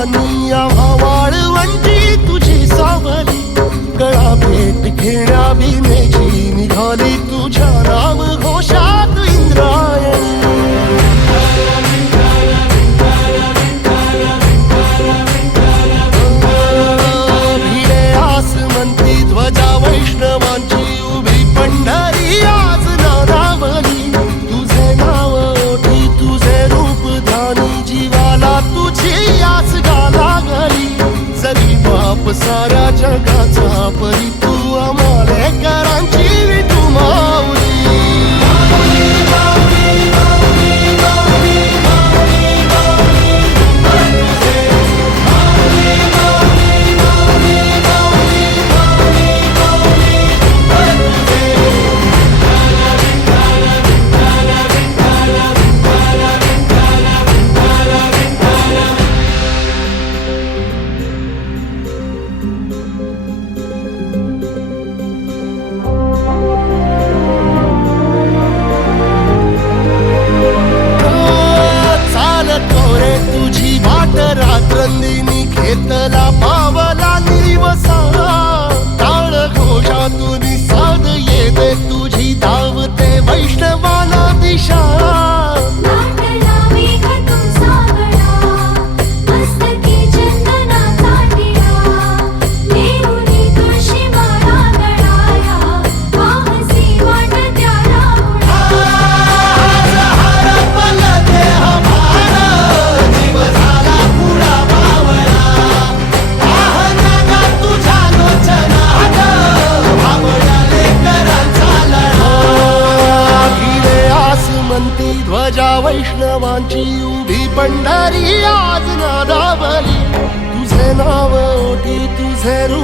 राणी आवाळवंटी तुझी सावली गळा भेट घेण्या apăsarea cea gata Apăritul amale, carancinii tu mă माझ्या वैष्णवांची उभी पंढरी आज नादावली. तुझे नाव ओटी तुझे रूप